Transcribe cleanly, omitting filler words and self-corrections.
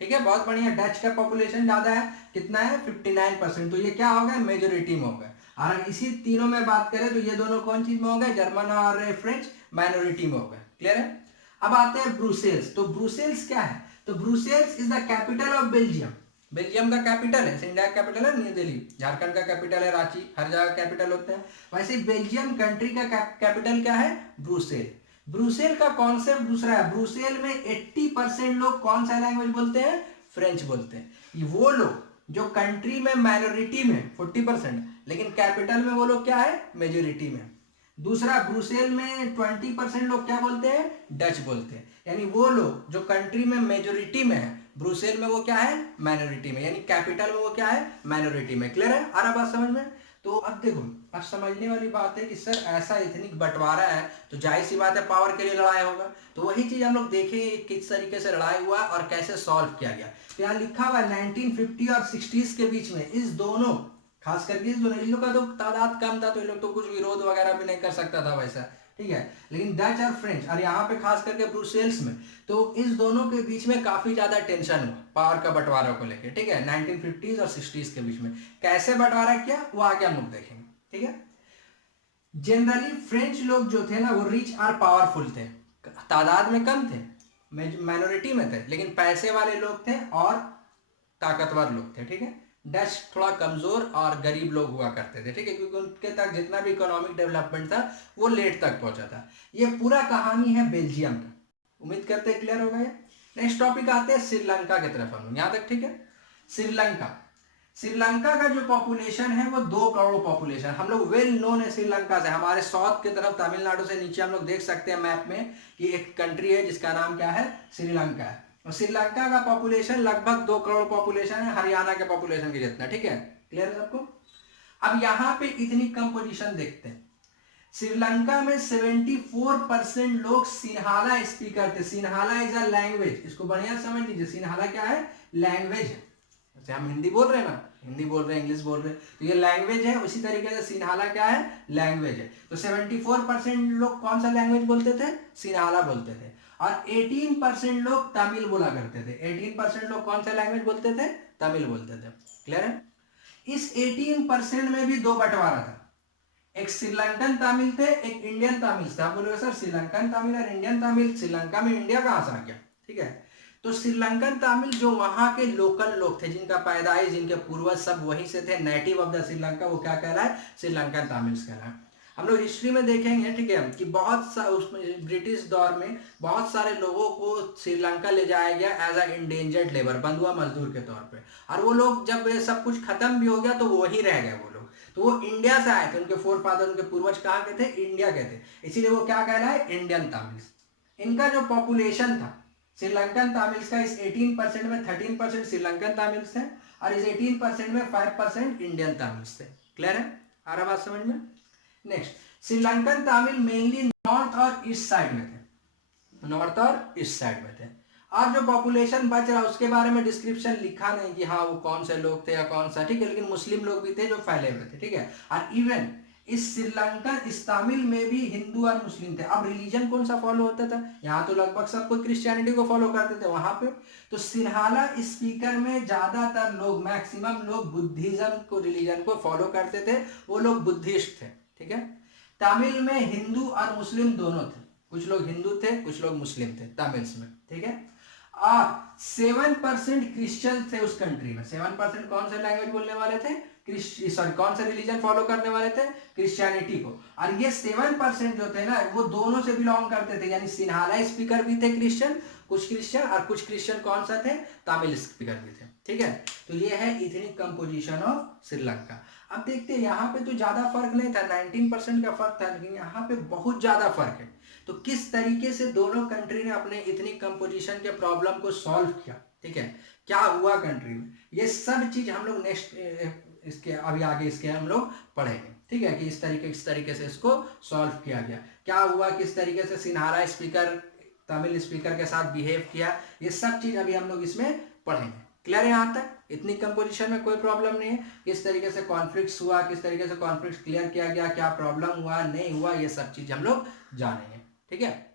ठीक है, बहुत बढ़िया। डच का पॉपुलेशन ज्यादा है, कितना है 59%, तो ये क्या हो गया, मेजोरिटी में हो गया। और इसी तीनों में बात करें तो ये दोनों कौन चीज में हो गए, जर्मन और फ्रेंच माइनॉरिटी में हो गए। क्लियर है। अब आते हैं ब्रुसेल्स। तो ब्रुसेल्स क्या है, तो Brussels is the capital of Belgium. Belgium का कैपिटल है, इंडिया का कैपिटल है न्यू दिल्ली, झारखंड का कैपिटल है रांची, हर जगह कैपिटल होते हैं। वैसे बेल्जियम कंट्री का कैपिटल क्या है, ब्रुसेल। ब्रुसेल का कॉन्सेप्ट दूसरा है। ब्रुसेल में 80% लोग कौन सा लैंग्वेज बोलते हैं, फ्रेंच बोलते हैं। वो लोग जो कंट्री में माइनॉरिटी में 40%, लेकिन कैपिटल में वो लोग क्या है, मेजोरिटी में। दूसरा, ब्रुसेल में 20% लोग क्या बोलते हैं, डच बोलते हैं। यानी वो लोग जो कंट्री में मेजोरिटी में है, ब्रुसेल में वो क्या है, माइनॉरिटी में, यानी कैपिटल में वो क्या है, माइनॉरिटी में। क्लियर है, आ रहा बात समझ में। तो अब देखो, अब समझने वाली बात है कि सर ऐसा इतनी बंटवारा है तो जाहिर सी बात है पावर के लिए लड़ाई होगा। तो वही चीज हम लोग देखें किस तरीके से लड़ाई हुआ और कैसे सॉल्व किया गया। तो यहाँ लिखा हुआ है 1950 और 60s के बीच में इस दोनों, खास करके इस दोनों, इन लोग का तो तादाद कम था तो इन लोग तो कुछ विरोध वगैरह भी नहीं कर सकता था वैसा, ठीक है। लेकिन डच और फ्रेंच, और यहाँ पे खास करके ब्रुसेल्स में, तो इस दोनों के बीच में काफी ज्यादा टेंशन हुआ पावर का बंटवारा को लेकर, ठीक है। 1950s और 60s के बीच में कैसे बंटवारा किया वो आगे हम लोग देखेंगे, ठीक है। जनरली फ्रेंच लोग जो थे ना वो रिच और पावरफुल थे, तादाद में कम थे, माइनॉरिटी में थे, लेकिन पैसे वाले लोग थे और ताकतवर लोग थे, ठीक है। डच थोड़ा कमजोर और गरीब लोग हुआ करते थे, ठीक है, क्योंकि उनके तक जितना भी इकोनॉमिक डेवलपमेंट था वो लेट तक पहुंचा था। ये पूरा कहानी है बेल्जियम का। उम्मीद करते हैं क्लियर हो गया। नेक्स्ट टॉपिक आते हैं श्रीलंका की तरफ हम, यहां तक ठीक है। श्रीलंका, श्रीलंका का जो पॉपुलेशन है वो 2 करोड़ पॉपुलेशन, हम लोग वेल नोन है श्रीलंका से। हमारे साउथ की तरफ तमिलनाडु से नीचे हम लोग देख सकते हैं मैप में कि एक कंट्री है जिसका नाम क्या है, श्रीलंका है। और श्रीलंका का पॉपुलेशन लगभग 2 करोड़ पॉपुलेशन है, हरियाणा के पॉपुलेशन की जितना, ठीक है। क्लियर है सबको। अब यहाँ पे इतनी कम पोजीशन देखते हैं। श्रीलंका में 74% लोग सिन्हाला स्पीकर थे। सिन्हाला इज अ लैंग्वेज, इसको बढ़िया समझ लीजिए। सिन्हाला क्या है, लैंग्वेज है। जैसे हम हिंदी बोल रहे हैं ना, हिंदी बोल रहे हैं, इंग्लिश बोल रहे हैं, तो ये लैंग्वेज है। उसी तरीके से सिन्हाला क्या है, लैंग्वेज है। तो 74% लोग कौन सा लैंग्वेज बोलते थे, सिन्हाला बोलते थे। और 18% लोग तमिल बोला करते थे। 18% लोग कौन सा लैंग्वेज बोलते थे, तमिल बोलते थे। क्लियर है। इस 18% में भी 2 बंटवारा था, एक श्रीलंकन तमिल थे, एक इंडियन तमिल थे। आप बोलोगे सर श्रीलंकन तमिल और इंडियन तमिल, श्रीलंका में इंडिया कहां से आ गया, ठीक है। तो श्रीलंकन तमिल जो वहां के लोकल लोग थे, जिनका पैदाइश, जिनके पूर्वज सब वहीं से थे, नेटिव ऑफ द श्रीलंका, वो क्या कह रहा है, श्रीलंकन तमिल्स कह रहा है। हम लोग हिस्ट्री में देखेंगे, ठीक है, कि उसमें ब्रिटिश दौर में बहुत सारे लोगों को श्रीलंका ले जाया गया एज अ इंडेंजर्ड लेबर, बंधुआ मजदूर के तौर पे। और वो लोग जब ये सब कुछ खत्म भी हो गया तो वो वहीं रह गए वो लोग। तो वो इंडिया से आए थे, उनके फोर फादर, उनके पूर्वज कहाँ के थे, इंडिया के थे, इसीलिए वो क्या कह रहा है, इंडियन तमिल्स। इनका जो पॉपुलेशन था श्रीलंकन तमिल्स का, इस 18% में 13% श्रीलंकन तमिल्स थे और इस 18% में 5% इंडियन तमिल्स थे। क्लियर है, आ रहा बात समझ में। Next, Sri Lankan Tamil mainly north और ईस्ट साइड में थे, नॉर्थ और ईस्ट साइड में थे। और जो पॉपुलेशन बच रहा उसके बारे में डिस्क्रिप्शन लिखा नहीं कि हाँ वो कौन से लोग थे या कौन सा, ठीक है, लेकिन मुस्लिम लोग भी थे जो फैले हुए थे, ठीक है। और इवन इस श्रीलंकन, इस तमिल में भी हिंदू और मुस्लिम थे। अब रिलीजन कौन सा फॉलो होता था, यहाँ तो लगभग सब कोई क्रिश्चियनिटी को फॉलो करते थे, वहां पे तो सिन्हाला स्पीकर में ज्यादातर लोग, मैक्सिमम लोग बुद्धिज्म को, रिलीजन को फॉलो करते थे, वो लोग बुद्धिस्ट थे, ठीक है। तमिल में हिंदू और मुस्लिम दोनों थे, कुछ लोग हिंदू थे कुछ लोग मुस्लिम थे तमिल्स में, ठीक है। और 7% क्रिश्चियन थे उस कंट्री में। 7% कौन से लैंग्वेज बोलने वाले थे, सॉरी कौन सा रिलीजन फॉलो करने वाले थे, क्रिश्चियनिटी को। और ये 7% जो थे ना वो दोनों से बिलोंग करते थे, यानी सिन्हाला स्पीकर भी थे क्रिश्चियन, कुछ क्रिश्चियन, और कुछ क्रिश्चियन कौन सा थे, तमिल स्पीकर भी थे, ठीक है। तो ये है इथनिक कंपोजिशन ऑफ श्रीलंका। अब देखते हैं, यहाँ पे तो ज्यादा फर्क नहीं था, 19% का फर्क था, लेकिन यहाँ पे बहुत ज्यादा फर्क है। तो किस तरीके से दोनों कंट्री ने अपने इथनिक कंपोजिशन के प्रॉब्लम को सॉल्व किया, ठीक है, क्या हुआ कंट्री में, ये सब चीज हम लोग नेक्स्ट इसके अभी आगे इसके हम लोग पढ़ेंगे, ठीक है, कि इस तरीके से इसको सॉल्व किया गया, क्या हुआ, किस तरीके से सिन्हाला स्पीकर तमिल स्पीकर के साथ बिहेव किया, ये सब चीज अभी हम लोग इसमें पढ़ेंगे। क्लियर है यहाँ तक, इतनी कंपोजिशन में कोई प्रॉब्लम नहीं है। किस तरीके से कॉन्फ्लिक्ट्स हुआ, किस तरीके से कॉन्फ्लिक्ट क्लियर किया गया, क्या प्रॉब्लम हुआ नहीं हुआ, ये सब चीज हम लोग जानेंगे, ठीक है।